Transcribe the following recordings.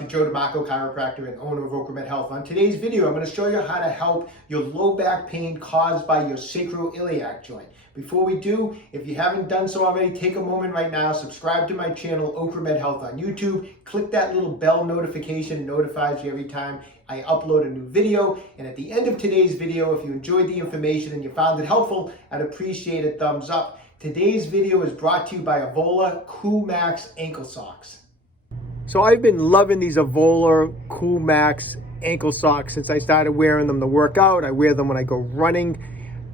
Dr. Joe DeMarco, chiropractor and owner of OcraMed Health. On today's video, I'm going to show you how to help your low back pain caused by your sacroiliac joint. Before we do, if you haven't done so already, take a moment right now, subscribe to my channel, OcraMed Health on YouTube, click that little bell notification, it notifies you every time I upload a new video. And at the end of today's video, if you enjoyed the information and you found it helpful, I'd appreciate a thumbs up. Today's video is brought to you by Avoalre Coolmax ankle socks. So I've been loving these Avoalre Coolmax ankle socks since I started wearing them to work out. I wear them when I go running.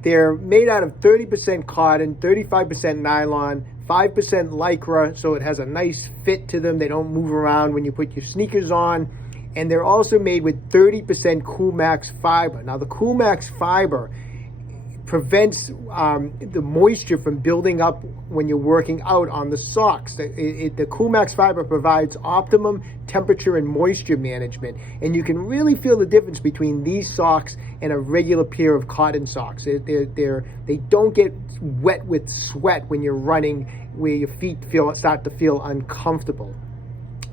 They're made out of 30% cotton, 35% nylon, 5% lycra, so it has a nice fit to them. They don't move around when you put your sneakers on. And they're also made with 30% Coolmax fiber. Now the Coolmax fiber prevents the moisture from building up when you're working out on the socks. The Coolmax fiber provides optimum temperature and moisture management, and you can really feel the difference between these socks and a regular pair of cotton socks. They don't get wet with sweat when you're running, where your feet start to feel uncomfortable.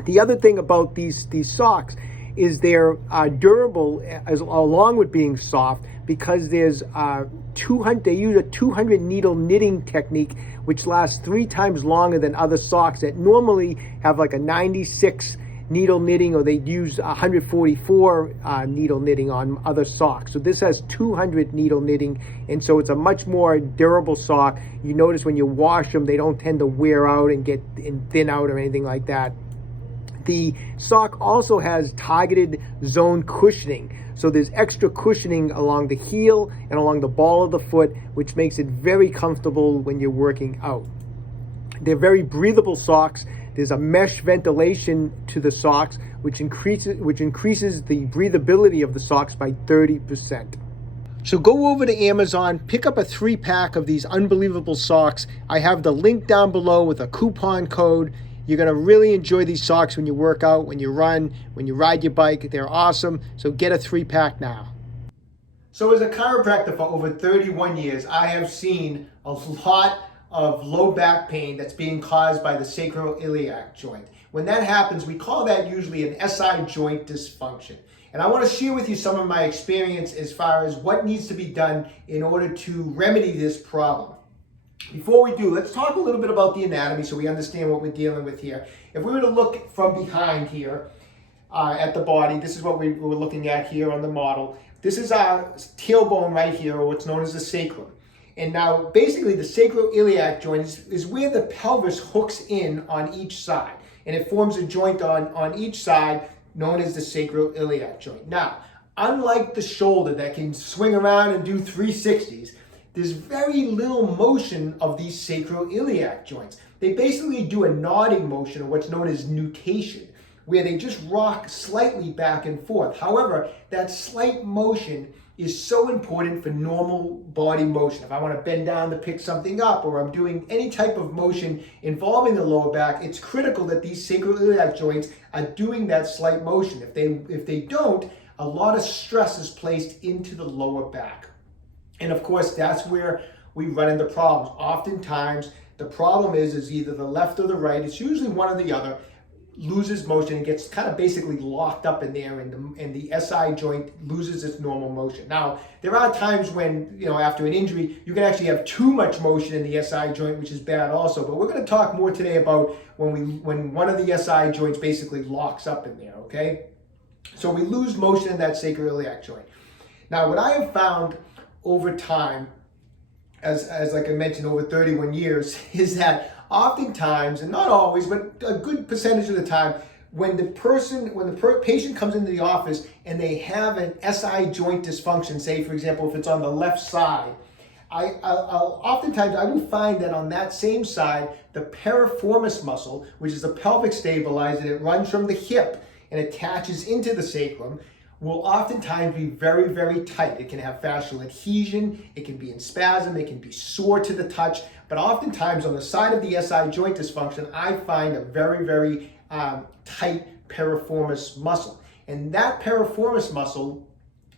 The other thing about these socks is they're durable along with being soft, because there's they use a 200 needle knitting technique, which lasts 3 times longer than other socks that normally have like a 96 needle knitting, or they'd use 144 needle knitting on other socks. So this has 200 needle knitting, and so it's a much more durable sock. You notice when you wash them, they don't tend to wear out and thin out or anything like that. The sock also has targeted zone cushioning. So there's extra cushioning along the heel and along the ball of the foot, which makes it very comfortable when you're working out. They're very breathable socks. There's a mesh ventilation to the socks, which increases the breathability of the socks by 30%. So go over to Amazon, pick up a 3-pack of these unbelievable socks. I have the link down below with a coupon code. You're going to really enjoy these socks when you work out, when you run, when you ride your bike. They're awesome. So get a 3-pack now. So as a chiropractor for over 31 years, I have seen a lot of low back pain that's being caused by the sacroiliac joint. When that happens, we call that usually an SI joint dysfunction. And I want to share with you some of my experience as far as what needs to be done in order to remedy this problem. Before we do, let's talk a little bit about the anatomy so we understand what we're dealing with here. If we were to look from behind here at the body, this is what we're looking at here on the model. This is our tailbone right here, or what's known as the sacrum. And now basically the sacroiliac joint is where the pelvis hooks in on each side. And it forms a joint on each side known as the sacroiliac joint. Now, unlike the shoulder that can swing around and do 360s, there's very little motion of these sacroiliac joints. They basically do a nodding motion, or what's known as nutation, where they just rock slightly back and forth. However, that slight motion is so important for normal body motion. If I want to bend down to pick something up, or I'm doing any type of motion involving the lower back, it's critical that these sacroiliac joints are doing that slight motion. If they don't, a lot of stress is placed into the lower back. And of course, that's where we run into problems. Oftentimes, the problem is either the left or the right, it's usually one or the other, loses motion and gets kind of basically locked up in there, and the SI joint loses its normal motion. Now, there are times when, after an injury, you can actually have too much motion in the SI joint, which is bad also. But we're going to talk more today about when one of the SI joints basically locks up in there, okay? So we lose motion in that sacroiliac joint. Now, what I have found over time, as like I mentioned, over 31 years, is that oftentimes, and not always, but a good percentage of the time, when the patient comes into the office and they have an SI joint dysfunction, say for example, if it's on the left side, oftentimes I will find that on that same side, the piriformis muscle, which is the pelvic stabilizer that runs from the hip and attaches into the sacrum, will oftentimes be very, very tight. It can have fascial adhesion, it can be in spasm, it can be sore to the touch, but oftentimes on the side of the SI joint dysfunction, I find a very, very tight piriformis muscle. And that piriformis muscle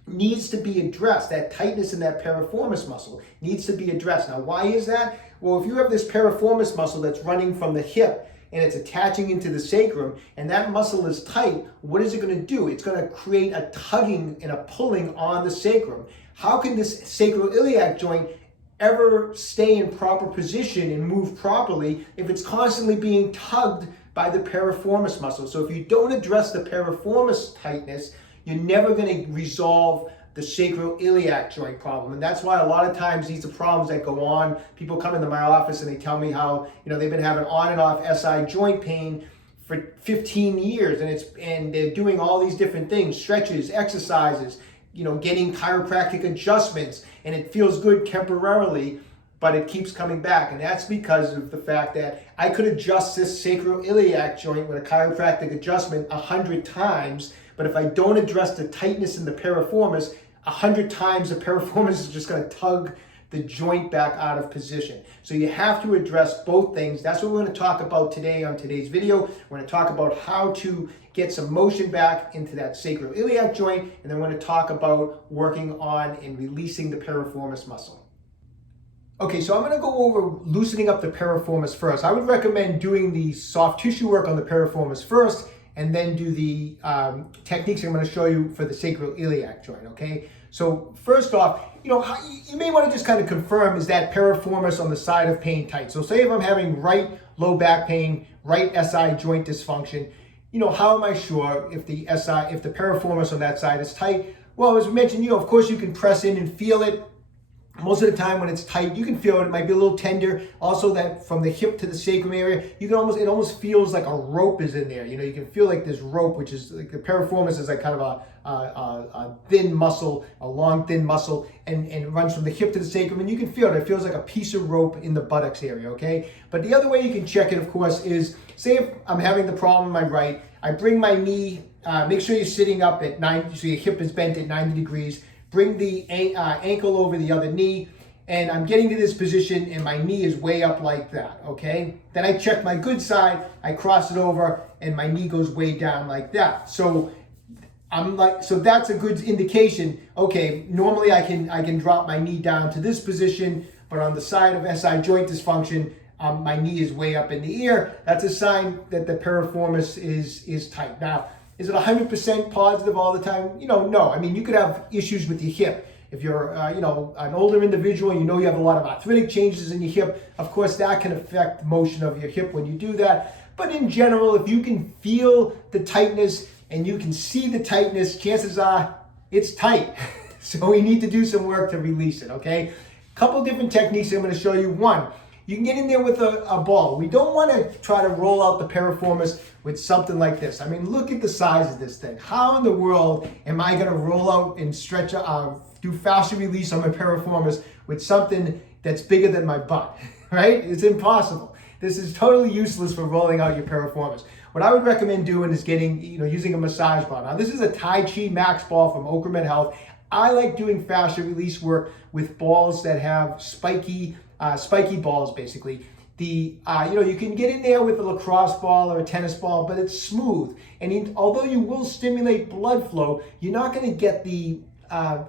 needs to be addressed. That tightness in that piriformis muscle needs to be addressed. Now, why is that? Well, if you have this piriformis muscle that's running from the hip and it's attaching into the sacrum, and that muscle is tight, what is it going to do? It's going to create a tugging and a pulling on the sacrum. How can this sacroiliac joint ever stay in proper position and move properly if it's constantly being tugged by the piriformis muscle? So if you don't address the piriformis tightness, you're never going to resolve the sacroiliac joint problem. And that's why a lot of times these are problems that go on. People come into my office and they tell me how, they've been having on and off SI joint pain for 15 years, and they're doing all these different things, stretches, exercises, getting chiropractic adjustments, and it feels good temporarily, but it keeps coming back. And that's because of the fact that I could adjust this sacroiliac joint with a chiropractic adjustment 100 times, but if I don't address the tightness in the piriformis, 100 times the piriformis is just going to tug the joint back out of position. So you have to address both things. That's what we're going to talk about today on today's video. We're going to talk about how to get some motion back into that sacroiliac joint, and then we're going to talk about working on and releasing the piriformis muscle. Okay, so I'm going to go over loosening up the piriformis first. I would recommend doing the soft tissue work on the piriformis first, and then do the techniques I'm going to show you for the sacroiliac joint, okay? So first off, you may want to just kind of confirm, is that piriformis on the side of pain tight? So say if I'm having right low back pain, right SI joint dysfunction, how am I sure if the piriformis on that side is tight? Well, as we mentioned, of course you can press in and feel it. Most of the time when it's tight, you can feel it. It might be a little tender. Also, that from the hip to the sacrum area, it almost feels like a rope is in there. You can feel like this rope, which is like the piriformis is like kind of a thin muscle, a long thin muscle, and it runs from the hip to the sacrum, and you can feel it. It feels like a piece of rope in the buttocks area, okay? But the other way you can check it, of course, is say if I'm having the problem in my right, I bring my knee, make sure you're sitting up at 90, so your hip is bent at 90 degrees. Bring the ankle over the other knee, and I'm getting to this position and my knee is way up like that, okay? Then I check my good side, I cross it over, and my knee goes way down like that. So that's a good indication. Okay, normally I can drop my knee down to this position, but on the side of SI joint dysfunction, my knee is way up in the ear. That's a sign that the piriformis is tight. Now, is it 100% positive all the time? No. I mean, you could have issues with your hip. If you're, an older individual, you have a lot of arthritic changes in your hip. Of course, that can affect motion of your hip when you do that. But in general, if you can feel the tightness and you can see the tightness, chances are it's tight. So we need to do some work to release it, okay? A couple different techniques I'm going to show you. One, you can get in there with a ball. We don't want to try to roll out the piriformis with something like this. I mean, look at the size of this thing. How in the world am I going to roll out and stretch, do fascia release on my piriformis with something that's bigger than my butt, right? It's impossible. This is totally useless for rolling out your piriformis. What I would recommend doing is using a massage ball. Now, this is a Tai Chi Max ball from OcraMed Health. I like doing fascia release work with balls that have spiky balls, basically. You can get in there with a lacrosse ball or a tennis ball, but it's smooth. And although you will stimulate blood flow, you're not going to get the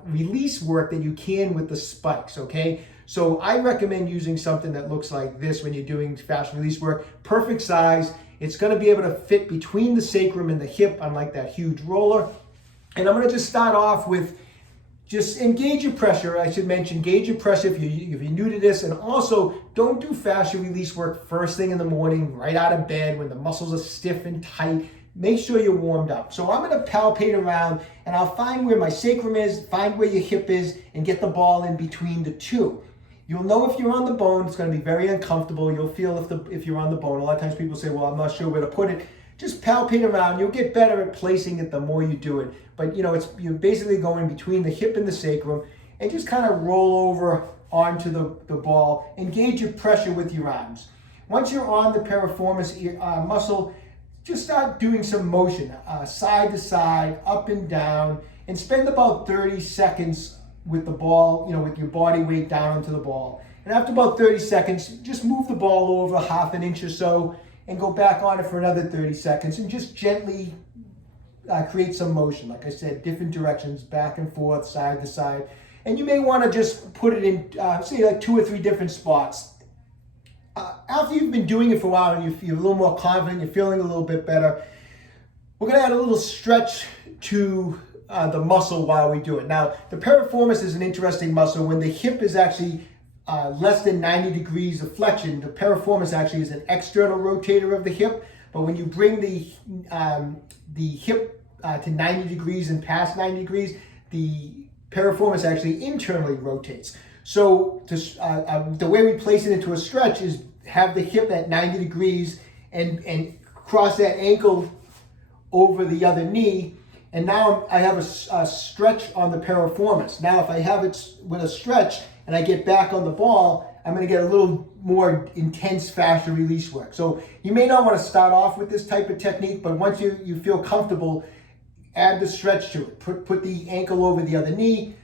release work that you can with the spikes, okay? So I recommend using something that looks like this when you're doing fascia release work. Perfect size. It's going to be able to fit between the sacrum and the hip, unlike that huge roller. And I'm going to just start off with just engage your pressure. I should mention, gauge your pressure if you're new to this. And also, don't do fascia release work first thing in the morning, right out of bed when the muscles are stiff and tight. Make sure you're warmed up. So I'm going to palpate around and I'll find where my sacrum is, find where your hip is, and get the ball in between the two. You'll know if you're on the bone. It's going to be very uncomfortable. You'll feel if you're on the bone. A lot of times people say, well, I'm not sure where to put it. Just palpate around. You'll get better at placing it the more you do it. But you're basically going between the hip and the sacrum, and just kind of roll over onto the ball. Engage your pressure with your arms. Once you're on the piriformis muscle, just start doing some motion, side to side, up and down, and spend about 30 seconds with the ball, with your body weight down onto the ball. And after about 30 seconds, just move the ball over half an inch or so and go back on it for another 30 seconds and just gently create some motion. Like I said, different directions, back and forth, side to side. And you may want to just put it in, say like 2 or 3 different spots. After you've been doing it for a while and you feel a little more confident, you're feeling a little bit better, we're going to add a little stretch to the muscle while we do it. Now, the piriformis is an interesting muscle. When the hip is actually less than 90 degrees of flexion, the piriformis actually is an external rotator of the hip. But when you bring the hip to 90 degrees and past 90 degrees, the piriformis actually internally rotates. So the way we place it into a stretch is have the hip at 90 degrees and cross that ankle over the other knee. And now I have a stretch on the piriformis. Now if I have it with a stretch and I get back on the ball, I'm going to get a little more intense fascia release work. So you may not want to start off with this type of technique, but once you feel comfortable, add the stretch to it. Put the ankle over the other knee,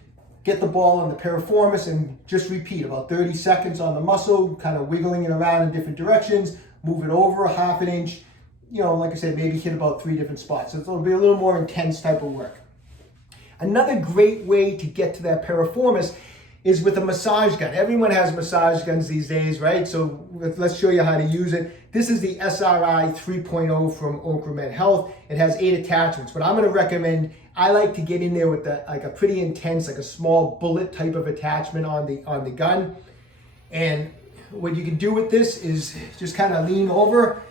get the ball on the piriformis, and just repeat about 30 seconds on the muscle, kind of wiggling it around in different directions, move it over a half an inch. Like I said, maybe hit about 3 different spots. So it'll be a little more intense type of work. Another great way to get to that piriformis is with a massage gun. Everyone has massage guns these days, right? So let's show you how to use it. This is the SRI 3.0 from OcraMed Health. It has 8 attachments, but I'm gonna recommend, I like to get in there with like a pretty intense, like a small bullet type of attachment on the gun. And what you can do with this is just kind of lean over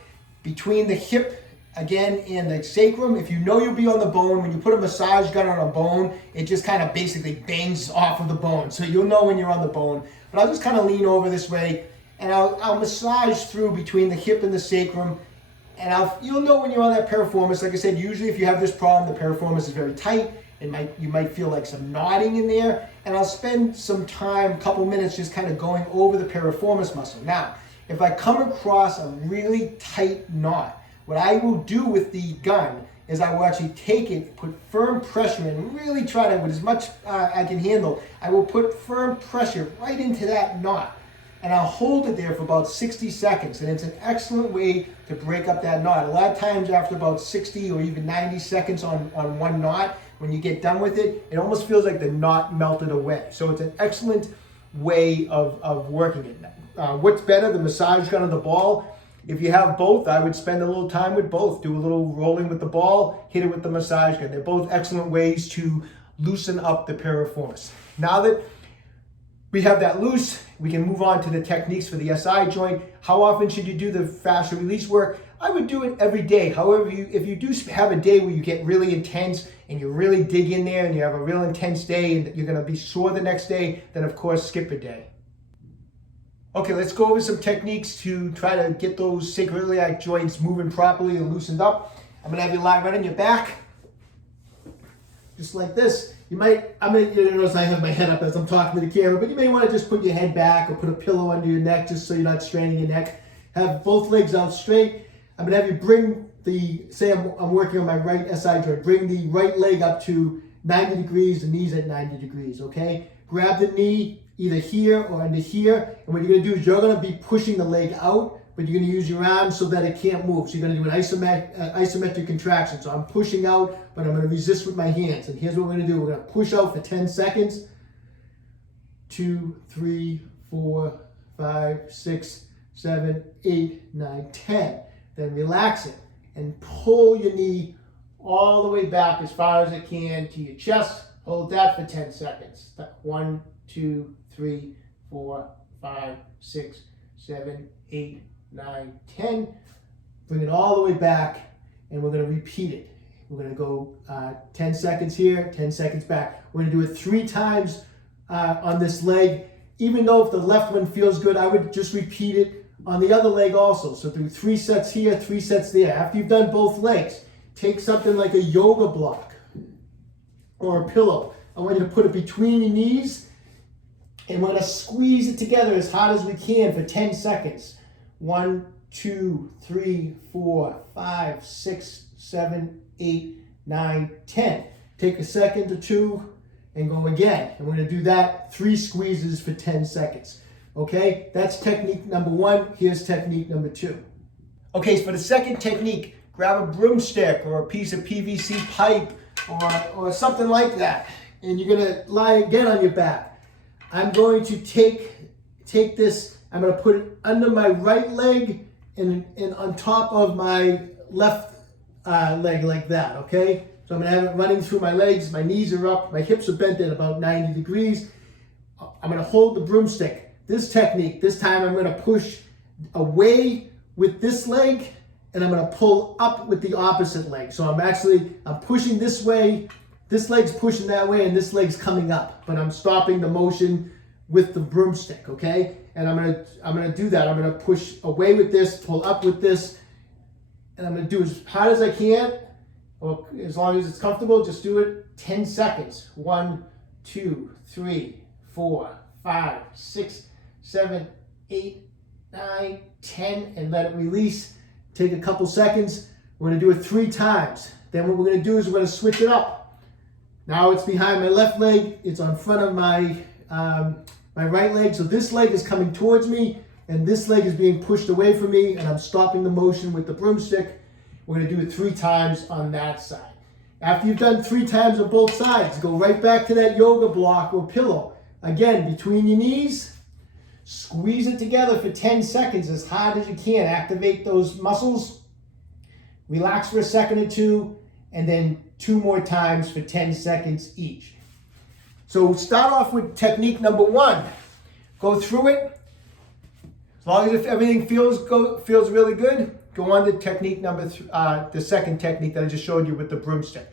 between the hip again and the sacrum. If you know you'll be on the bone, when you put a massage gun on a bone, it just kind of basically bangs off of the bone. So you'll know when you're on the bone. But I'll just kind of lean over this way and I'll massage through between the hip and the sacrum. And you'll know when you're on that piriformis. Like I said, usually if you have this problem, the piriformis is very tight. You might feel like some knotting in there. And I'll spend some time, a couple minutes, just kind of going over the piriformis muscle. Now, if I come across a really tight knot, what I will do with the gun is I will actually take it, put firm pressure in, really try to, with as much I can handle, I will put firm pressure right into that knot. And I'll hold it there for about 60 seconds. And it's an excellent way to break up that knot. A lot of times after about 60 or even 90 seconds on one knot, when you get done with it, it almost feels like the knot melted away. So it's an excellent way of working it. What's better, the massage gun or the ball? If you have both, I would spend a little time with both. Do a little rolling with the ball, hit it with the massage gun. They're both excellent ways to loosen up the piriformis. Now that we have that loose, we can move on to the techniques for the SI joint. How often should you do the fascia release work? I would do it every day. However, if you do have a day where you get really intense and you really dig in there and you have a real intense day and you're gonna be sore the next day, then of course skip a day. Okay, let's go over some techniques to try to get those sacroiliac joints moving properly and loosened up. I'm gonna have you lie right on your back, just like this. You notice I have my head up as I'm talking to the camera, but you may wanna just put your head back or put a pillow under your neck just so you're not straining your neck. Have both legs out straight. I'm gonna have you bring say I'm working on my right SI joint, bring the right leg up to 90 degrees, the knee's at 90 degrees, okay? Grab the knee either here or under here, and what you're gonna do is you're gonna be pushing the leg out, but you're gonna use your arms so that it can't move. So you're gonna do an isometric contraction. So I'm pushing out, but I'm gonna resist with my hands. And here's what we're gonna do. We're gonna push out for 10 seconds. 2, 3, 4, 5, 6, 7, 8, 9, 10. Then relax it and pull your knee all the way back as far as it can to your chest. Hold that for 10 seconds. 1, 2, 3, 4, 5, 6, 7, 8, 9, 10. Bring it all the way back, and we're going to repeat it. We're going to go 10 seconds here, 10 seconds back. We're going to do it 3 times on this leg. Even though if the left one feels good, I would just repeat it on the other leg also. So do 3 sets here, 3 sets there. After you've done both legs, take something like a yoga block or a pillow. I want you to put it between your knees, and we're going to squeeze it together as hard as we can for 10 seconds. 1, 2, 3, 4, 5, 6, 7, 8, 9, 10. Take a second or two and go again. And we're going to do that 3 squeezes for 10 seconds. Okay, that's technique number 1. Here's technique number 2. Okay, so for the second technique, grab a broomstick or a piece of PVC pipe or something like that. And you're going to lie again on your back. I'm going to take this I'm going to put it under my right leg and on top of my left leg like that, okay? So I'm going to have it running through my legs. My knees are up. My hips are bent at about 90 degrees. I'm going to hold the broomstick. This technique, this time I'm going to push away with this leg and I'm going to pull up with the opposite leg. So I'm pushing this way, this leg's pushing that way, and this leg's coming up. But I'm stopping the motion with the broomstick, okay? And I'm gonna do that. I'm gonna push away with this, pull up with this, and I'm gonna do it as hard as I can, or as long as it's comfortable. Just do it 10 seconds. 1, 2, 3, 4, 5, 6, 7, 8, 9, 10, and let it release. Take a couple seconds. We're gonna do it 3 times. Then what we're gonna do is we're gonna switch it up. Now it's behind my left leg. It's on front of my my right leg. So this leg is coming towards me and this leg is being pushed away from me, and I'm stopping the motion with the broomstick. We're gonna do it 3 times on that side. After you've done 3 times on both sides, go right back to that yoga block or pillow. Again, between your knees, squeeze it together for 10 seconds as hard as you can. Activate those muscles. Relax for a second or two, and then 2 more times for 10 seconds each. So start off with technique number 1. Go through it. As long as if everything feels really good, go on to technique number the second technique that I just showed you with the broomstick.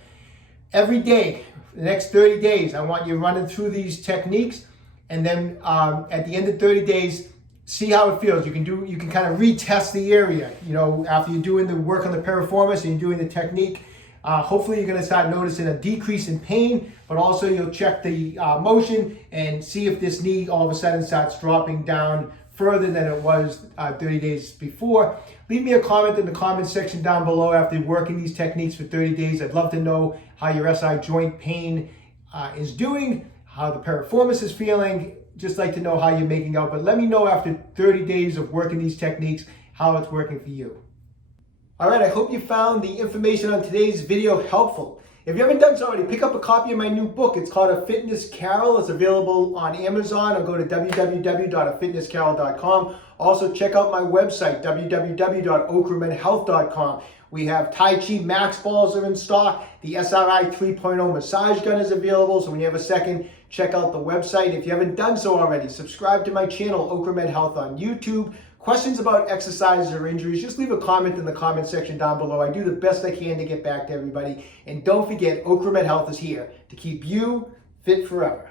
Every day, the next 30 days, I want you running through these techniques, and then at the end of 30 days, see how it feels. You can kind of retest the area. You know, after you're doing the work on the piriformis and you're doing the technique. Hopefully you're going to start noticing a decrease in pain, but also you'll check the motion and see if this knee all of a sudden starts dropping down further than it was 30 days before. Leave me a comment in the comment section down below after working these techniques for 30 days. I'd love to know how your SI joint pain is doing, how the piriformis is feeling. Just like to know how you're making out, but let me know after 30 days of working these techniques how it's working for you. All right, I hope you found the information on today's video helpful. If you haven't done so already, pick up a copy of my new book. It's called A Fitness Carol. It's available on Amazon, or go to www.afitnesscarol.com. Also, check out my website, www.OcraMedHealth.com. We have Tai Chi Max balls are in stock. The SRI 3.0 massage gun is available. So when you have a second, check out the website. If you haven't done so already, subscribe to my channel, OcraMed Health on YouTube. Questions about exercises or injuries, just leave a comment in the comment section down below. I do the best I can to get back to everybody. And don't forget, OcraMed Health is here to keep you fit forever.